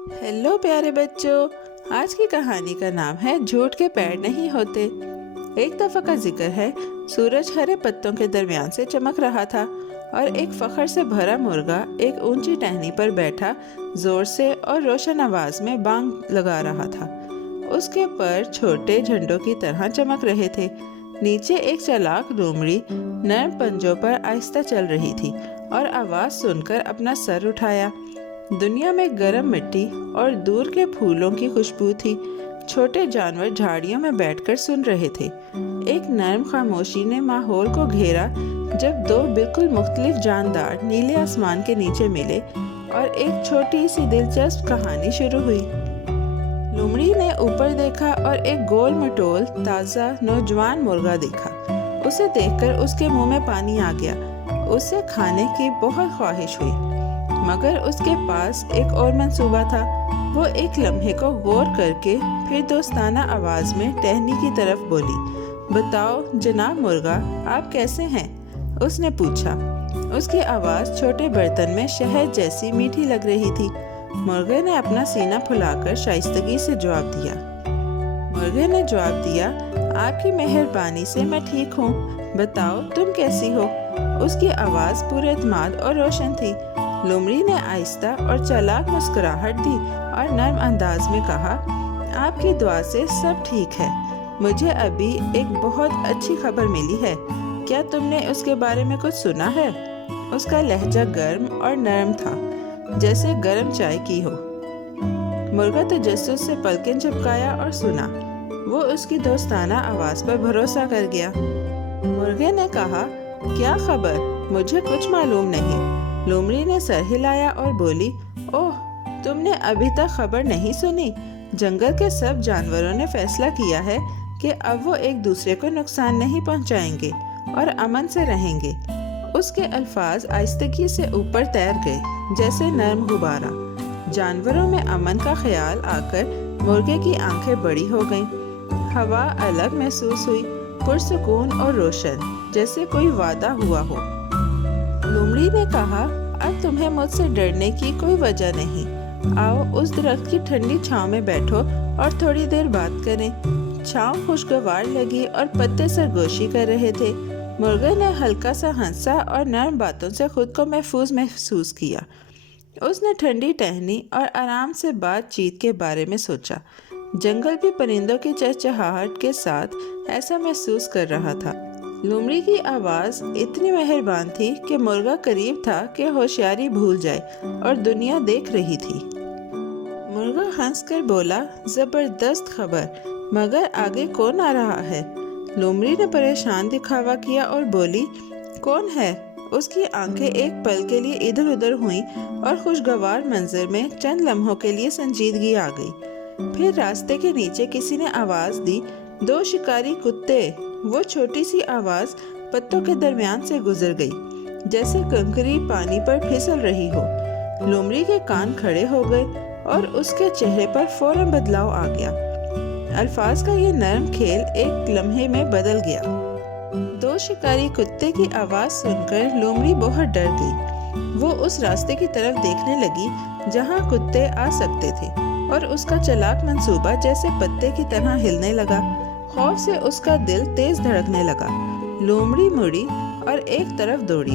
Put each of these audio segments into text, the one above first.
Hello प्यारे बच्चों, आज की कहानी का नाम है झूठ के पैर नहीं होते। एक दफा का जिक्र है, सूरज हरे पत्तों के दरमियान से चमक रहा था और एक फखर से भरा मुर्गा एक ऊंची टहनी पर बैठा जोर से और रोशन आवाज में बांग लगा रहा था। उसके पर छोटे झंडों की तरह चमक रहे थे। नीचे एक चालाक लोमड़ी नरम पंजों पर आहिस्ता चल रही थी और आवाज सुनकर अपना सर उठाया। दुनिया में गर्म मिट्टी और दूर के फूलों की खुशबू थी। छोटे जानवर झाड़ियों में बैठकर सुन रहे थे। एक नरम खामोशी ने माहौल को घेरा जब दो बिल्कुल मुख्तलिफ जानदार नीले आसमान के नीचे मिले और एक छोटी सी दिलचस्प कहानी शुरू हुई। लोमड़ी ने ऊपर देखा और एक गोल मटोल ताज़ा नौजवान मुर्गा देखा। उसे देखकर उसके मुंह में पानी आ गया। उसे खाने की बहुत ख्वाहिश हुई, मगर उसके पास एक और मंसूबा था। वो एक लम्हे को गौर करके फिर दोस्ताना आवाज में टहनी की तरफ बोली, बताओ जनाब मुर्गा, आप कैसे हैं? उसने पूछा। उसकी आवाज छोटे बर्तन में शहद जैसी मीठी लग रही थी। मुर्गे ने अपना सीना फुलाकर शाइस्तगी से जवाब दिया। मुर्गे ने जवाब दिया, आपकी मेहरबानी से मैं ठीक हूँ, बताओ तुम कैसी हो? उसकी आवाज पूरे एतमाद और रोशन थी। लोमड़ी ने आहिस्ता और चालाक मुस्कुराहट दी और नर्म अंदाज में कहा, आपकी दुआ से सब ठीक है। मुझे अभी एक बहुत अच्छी खबर मिली है। क्या तुमने उसके बारे में कुछ सुना है? उसका लहजा गर्म और नरम था, जैसे गर्म चाय की हो। मुर्गा तजस्सुस से पलकें झपकाया और सुना। वो उसकी दोस्ताना आवाज पर भरोसा कर गया। मुर्गे ने कहा, क्या खबर? मुझे कुछ मालूम नहीं। लोमड़ी ने सर हिलाया और बोली, ओह, तुमने अभी तक खबर नहीं सुनी? जंगल के सब जानवरों ने फैसला किया है कि अब वो एक दूसरे को नुकसान नहीं पहुंचाएंगे और अमन से रहेंगे। उसके अल्फाज आहिस्तगी से ऊपर तैर गए, जैसे नर्म गुब्बारा। जानवरों में अमन का ख्याल आकर मुर्गे की आंखें बड़ी हो गईं। हवा अलग महसूस हुई, पुरसुकून और रोशन, जैसे कोई वादा हुआ हो। लोमड़ी ने कहा, अब तुम्हें मुझसे डरने की कोई वजह नहीं। आओ उस दरख्त की ठंडी छांव में बैठो और थोड़ी देर बात करें। छांव खुशगवार लगी और पत्ते सरगोशी कर रहे थे। मुर्गे ने हल्का सा हंसा और नरम बातों से खुद को महफूज महसूस किया। उसने ठंडी टहनी और आराम से बातचीत के बारे में सोचा। जंगल भी परिंदों की चहचहाहट के साथ ऐसा महसूस कर रहा था। लोमड़ी की आवाज इतनी मेहरबान थी कि मुर्गा करीब था कि होशियारी भूल जाए और दुनिया देख रही थी। मुर्गा हंसकर बोला, जबरदस्त खबर, मगर आगे कौन आ रहा है? लोमड़ी ने परेशान दिखावा किया और बोली, कौन है? उसकी आंखें एक पल के लिए इधर उधर हुईं और खुशगवार मंजर में चंद लम्हों के लिए संजीदगी आ गई। फिर रास्ते के नीचे किसी ने आवाज दी, दो शिकारी कुत्ते। वो छोटी सी आवाज पत्तों के दरमियान से गुजर गई, जैसे कंकरी पानी पर फिसल रही हो। लोमड़ी के कान खड़े हो गए और उसके चेहरे पर फौरन बदलाव आ गया। अल्फाज का ये नरम खेल एक लम्हे में बदल गया। दो शिकारी कुत्ते की आवाज सुनकर लोमड़ी बहुत डर गई। वो उस रास्ते की तरफ देखने लगी जहां कुत्ते आ सकते थे और उसका चालाक मंसूबा जैसे पत्ते की तरह हिलने लगा। खौफ से उसका दिल तेज धड़कने लगा। लोमड़ी मुड़ी और एक तरफ दौड़ी,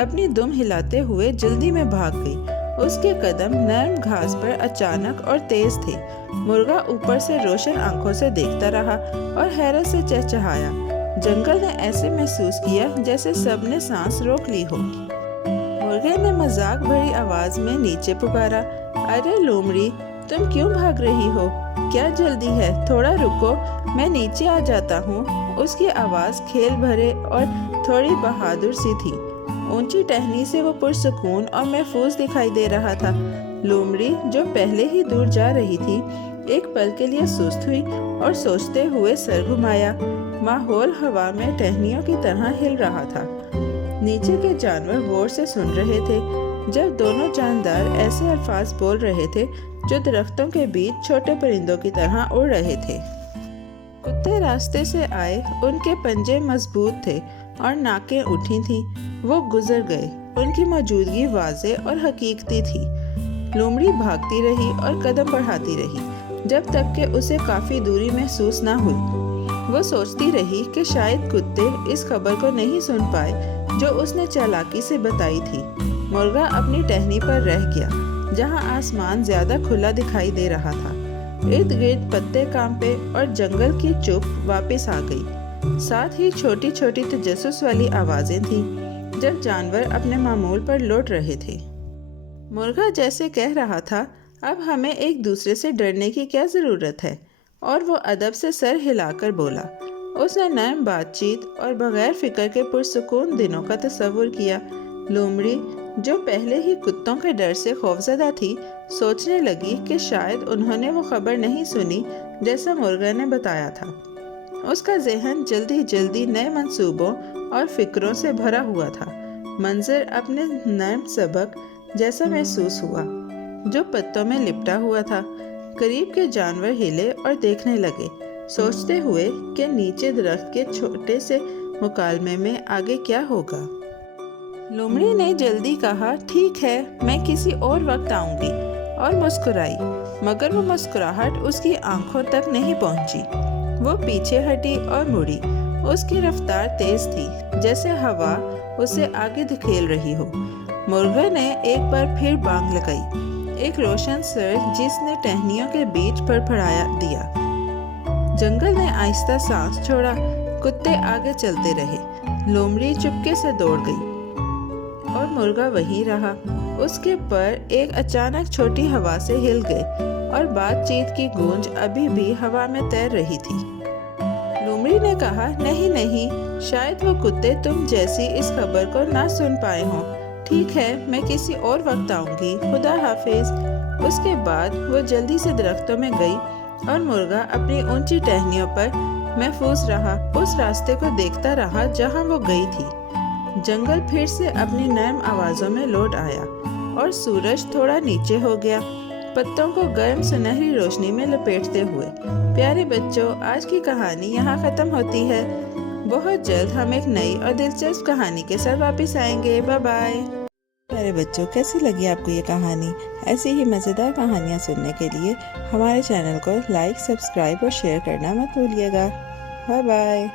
अपनी दुम हिलाते हुए जल्दी में भाग गई। उसके कदम नरम घास पर अचानक और तेज थे। मुर्गा ऊपर से रोशन आंखों से देखता रहा और हैरत से चहचहाया। जंगल ने ऐसे महसूस किया जैसे सबने सांस रोक ली हो। मुर्गे ने मजाक भरी आवाज में नीचे पुकारा, अरे लोमड़ी, तुम क्यों भाग रही हो? क्या जल्दी है? थोड़ा रुको, मैं नीचे आ जाता हूँ। उसकी आवाज खेल भरे और थोड़ी बहादुर सी थी। ऊंची टहनी से वो पुरसुकून और महफूज दिखाई दे रहा था। लोमड़ी, जो पहले ही दूर जा रही थी, एक पल के लिए सुस्त हुई और सोचते हुए सर घुमाया। माहौल हवा में टहनियों की तरह हिल रहा था। नीचे के जानवर गौर से सुन रहे थे जब दोनों जानदार ऐसे अल्फाज बोल रहे थे जो दरख्तों के बीच छोटे परिंदों की तरह उड़ रहे थे। कुत्ते रास्ते से आए, उनके पंजे मजबूत थे और नाकें उठी थीं। वो गुजर गए। उनकी मौजूदगी वाज़े और हकीकती थी। لومڑی بھاگتی رہی اور قدم بڑھاتی رہی جب تک کہ اسے کافی دوری محسوس نہ ہوئی۔ وہ سوچتی رہی کہ شاید کتے اس خبر کو نہیں سن پائے جو اس نے چالاکی سے بتائی تھی۔ مرغا اپنی ٹہنی پر رہ گیا جہاں آسمان زیادہ کھلا دکھائی دے رہا تھا۔ ارد گرد پتے کانپے اور جنگل کی چپ واپس آ گئی۔ ساتھ ہی چھوٹی چھوٹی تجسس والی آوازیں تھیں جب جانور اپنے معمول پر لوٹ رہے تھے۔ مرغا جیسے کہہ رہا تھا، اب ہمیں ایک دوسرے سے ڈرنے کی کیا ضرورت ہے، اور وہ ادب سے سر ہلا کر بولا۔ اس نے نرم بات چیت اور بغیر فکر کے پرسکون دنوں کا تصور کیا۔ لومڑی جو پہلے ہی کتوں کے ڈر سے خوفزدہ تھی، سوچنے لگی کہ شاید انہوں نے وہ خبر نہیں سنی جیسا مرغا نے بتایا تھا۔ اس کا ذہن جلدی جلدی نئے منصوبوں اور فکروں سے بھرا ہوا تھا۔ منظر اپنے نرم سبق جیسا محسوس ہوا جو پتوں میں لپٹا ہوا تھا۔ قریب کے جانور ہلے اور دیکھنے لگے، سوچتے ہوئے کہ نیچے درخت کے چھوٹے سے مکالمے میں آگے کیا ہوگا۔ لومڑی نے جلدی کہا، ٹھیک ہے، میں کسی اور وقت آؤں گی، اور مسکرائی، مگر وہ مسکراہٹ اس کی آنکھوں تک نہیں پہنچی۔ وہ پیچھے ہٹی اور مڑی۔ اس کی رفتار تیز تھی، جیسے ہوا اسے آگے دھکیل رہی ہو۔ مرغے نے ایک بار پھر بانگ لگائی، ایک روشن سرج جس نے ٹہنیوں کے بیچ پھڑپڑایا دیا۔ جنگل نے آہستہ سانس چھوڑا، کتے آگے چلتے رہے۔ لومڑی چپکے سے دوڑ گئی اور مرغا وہیں رہا۔ اس کے پر ایک اچانک چھوٹی ہوا سے ہل گئے اور بات چیت کی گونج ابھی بھی ہوا میں تیر رہی تھی۔ لومڑی نے کہا، نہیں، شاید وہ کتے تم جیسی اس خبر کو نہ سن پائے ہوں۔ ٹھیک ہے، میں کسی اور وقت آؤں گی، خدا حافظ۔ اس کے بعد وہ جلدی سے درختوں میں گئی اور مرغا اپنی اونچی ٹہنیوں پر محفوظ رہا، اس راستے کو دیکھتا رہا جہاں وہ گئی تھی۔ جنگل پھر سے اپنی نرم آوازوں میں لوٹ آیا اور سورج تھوڑا نیچے ہو گیا، پتوں کو گرم سنہری روشنی میں لپیٹتے ہوئے۔ پیارے بچوں، آج کی کہانی یہاں ختم ہوتی ہے۔ بہت جلد ہم ایک نئی اور دلچسپ کہانی کے ساتھ واپس آئیں گے۔ Bye bye. پیارے بچوں، کیسی لگی آپ کو یہ کہانی؟ ایسی ہی مزیدار کہانیاں سننے کے لیے ہمارے چینل کو لائک، سبسکرائب اور شیئر کرنا مت بھولیے گا۔ Bye bye.